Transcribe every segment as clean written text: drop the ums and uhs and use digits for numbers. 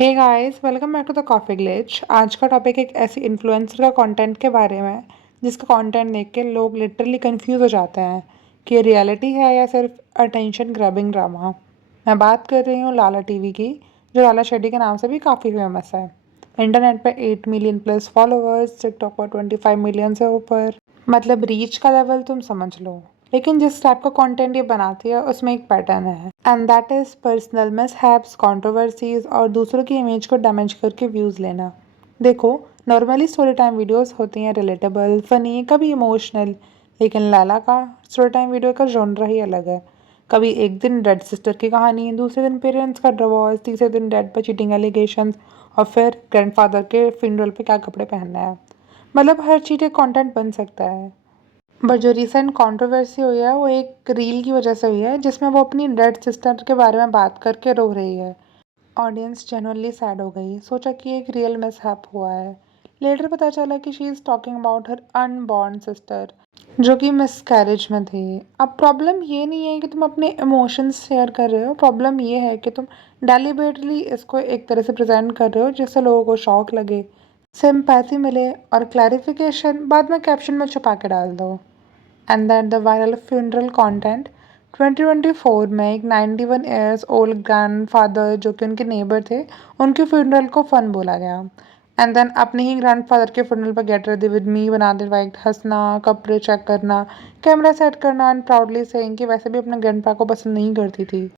Hey guys welcome back to the Coffee Glitch. आज का topic एक ऐसी इन्फ्लुएंसर का कंटेंट के बारे में है जिसका कंटेंट देख के लोग लिटरली कंफ्यूज हो जाते हैं कि ये रियलिटी है या सिर्फ अटेंशन ग्रैबिंग ड्रामा। मैं बात कर रही हूँ लाला टीवी की, जो लाला शेट्टी के नाम से भी काफ़ी फेमस है। इंटरनेट पे 8 मिलियन प्लस फॉलोअर्स, टिकटॉक पर 25 मिलियन से ऊपर। मतलब रीच का लेवल तुम समझ लो। लेकिन जिस टाइप का कंटेंट ये बनाती है उसमें एक पैटर्न है, and that is personal mishaps, controversies और दूसरों की इमेज को डैमेज करके व्यूज़ लेना। देखो, नॉर्मली स्टोरी टाइम वीडियोस होती हैं रिलेटेबल, फनी, कभी इमोशनल। लेकिन लाला का स्टोरी टाइम वीडियो का जॉनरा ही अलग है। कभी एक दिन डेड सिस्टर की कहानी, दूसरे दिन पेरेंट्स का डिवोर्स, तीसरे दिन डैड पर चीटिंग एलिगेशंस और फिर ग्रैंडफादर के फ्यूनरल पे क्या कपड़े पहनना है। मतलब हर चीज़ एक कंटेंट बन सकता है। बट जो रिसेंट कंट्रोवर्सी हुई है वो एक रील की वजह से हुई है जिसमें वो अपनी डेड सिस्टर के बारे में बात करके रो रही है। ऑडियंस जेन्युइनली सैड हो गई, सोचा कि एक रियल मिसहैप हुआ है। लेटर पता चला कि she is talking about her unborn sister जो कि मिसकैरेज में थी। अब प्रॉब्लम ये नहीं है कि तुम अपने इमोशंस शेयर कर रहे हो, प्रॉब्लम ये है कि तुम डेलिबरेटली इसको एक तरह से प्रेजेंट कर रहे हो जिससे लोगों को शॉक लगे, सिंपैथी मिले और क्लैरिफिकेशन बाद में कैप्शन में छुपा के डाल दो। And that the viral funeral content 2024 में एक 91 ईयर्स ओल्ड ग्रैंडफादर जो कि उनके नेबर थे, उनके फ्यूनरल को फन बोला गया। एंड देन अपने ही ग्रैंडफादर के फ्यूनरल पर गेट रेडी विद मी बना दे वाइट, हंसना, कपड़े चेक करना, कैमरा सेट करना एंड प्राउडली सेइंग कि वैसे भी अपने ग्रैंडपा को पसंद नहीं करती थी।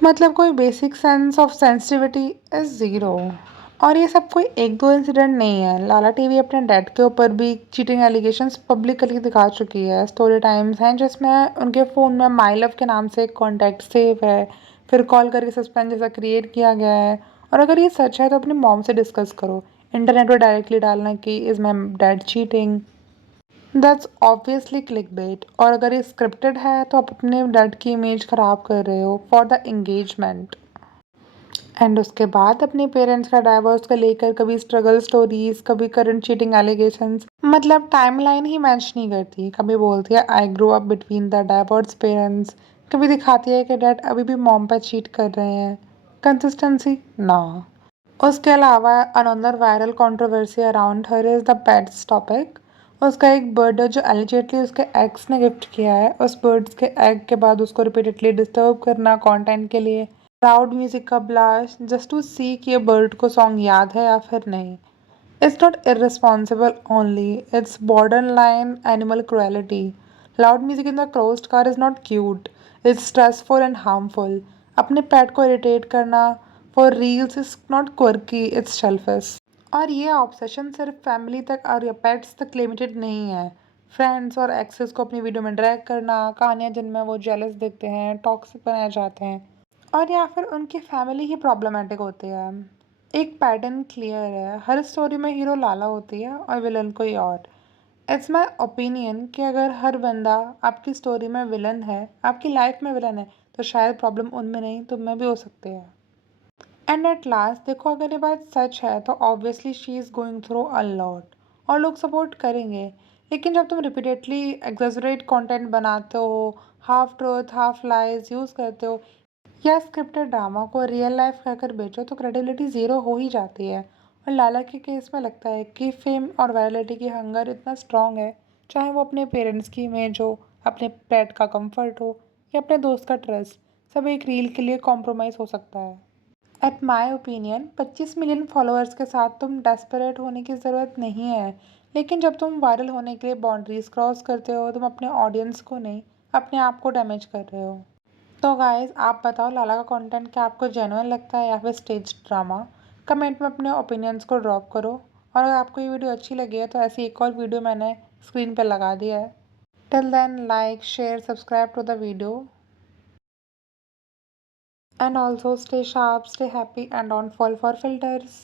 मतलब कोई basic sense of sensitivity is zero. और ये सब कोई एक दो इंसिडेंट नहीं है। लाला टीवी अपने डैड के ऊपर भी चीटिंग एलिगेशंस पब्लिकली दिखा चुकी है। स्टोरी टाइम्स हैं जिसमें उनके फ़ोन में माई लव के नाम से एक कॉन्टैक्ट सेव है, फिर कॉल करके सस्पेंस जैसा क्रिएट किया गया है। और अगर ये सच है तो अपनी मॉम से डिस्कस करो, इंटरनेट पर डायरेक्टली डालना कि is my dad cheating, that's obviously clickbait. और अगर ये स्क्रिप्टेड है तो आप अपने डैड की इमेज ख़राब कर रहे हो फॉर द एंगेजमेंट। एंड उसके बाद अपने पेरेंट्स का डाइवोर्स को लेकर कभी स्ट्रगल स्टोरीज, कभी करंट चीटिंग एलिगेशंस, मतलब टाइमलाइन ही मैच नहीं करती। कभी बोलती है I grow up between the divorce parents, कभी दिखाती है कि डैड अभी भी मॉम पर चीट कर रहे हैं। कंसिस्टेंसी ना। उसके अलावा another viral controversy around her is the pets topic. उसका एक बर्ड है जो एलिजेटली उसके एग्स ने गिफ्ट किया है। उस बर्ड्स के एग के बाद उसको रिपीटेडली डिस्टर्ब करना कंटेंट के लिए, लाउड म्यूजिक का ब्लास्ट जस्ट टू सी कि ये बर्ड को सॉन्ग याद है या फिर नहीं। It's not irresponsible only, it's borderline animal cruelty. Loud music in the closed car is not cute, it's stressful and harmful. अपने पेट को इरिटेट करना for reels is not quirky, it's selfish. और ये ऑब्सेशन सिर्फ फैमिली तक और या pets तक लिमिटेड नहीं है। फ्रेंड्स और एक्सेस को अपनी वीडियो में ड्रैग करना, कहानियाँ जिनमें वो जेलस दिखते हैं, टॉक्सिक बनाए जाते हैं और या फिर उनकी फैमिली ही प्रॉब्लमेटिक होती है। एक पैटर्न क्लियर है, हर स्टोरी में हीरो लाला होती है और विलन कोई और। इट्स माई ओपिनियन कि अगर हर बंदा आपकी स्टोरी में विलन है, आपकी लाइफ में विलन है, तो शायद प्रॉब्लम उनमें नहीं तुम में भी हो सकती है। एंड एट लास्ट देखो, अगर ये बात सच है तो obviously she is going through a lot और लोग सपोर्ट करेंगे। लेकिन जब तुम रिपीटेडली एग्जेजरेट कंटेंट बनाते हो, half truth half lies use करते हो या स्क्रिप्टेड ड्रामा को रियल लाइफ कहकर बेचो तो क्रेडिबिलिटी ज़ीरो हो ही जाती है। और लाला के केस में लगता है कि फेम और वायरलिटी की हंगर इतना स्ट्रांग है, चाहे वो अपने पेरेंट्स की इमेज हो, अपने पेट का कंफर्ट हो या अपने दोस्त का ट्रस्ट, सब एक रील के लिए कॉम्प्रोमाइज़ हो सकता है। At my opinion 25 million followers के साथ तुम डेस्परेट होने की ज़रूरत नहीं है। लेकिन जब तुम वायरल होने के लिए बाउंड्रीज क्रॉस करते हो, तुम अपने ऑडियंस को नहीं, अपने आप को डैमेज कर रहे हो। तो गाइस, आप बताओ लाला का कंटेंट क्या आपको जेन्युइन लगता है या फिर स्टेज ड्रामा? कमेंट में अपने ओपिनियंस को ड्रॉप करो। और अगर आपको ये वीडियो अच्छी लगी है तो ऐसी एक और वीडियो मैंने स्क्रीन पर लगा दिया है। Till then, like, share, subscribe to the video and also stay sharp, stay happy and don't fall for filters.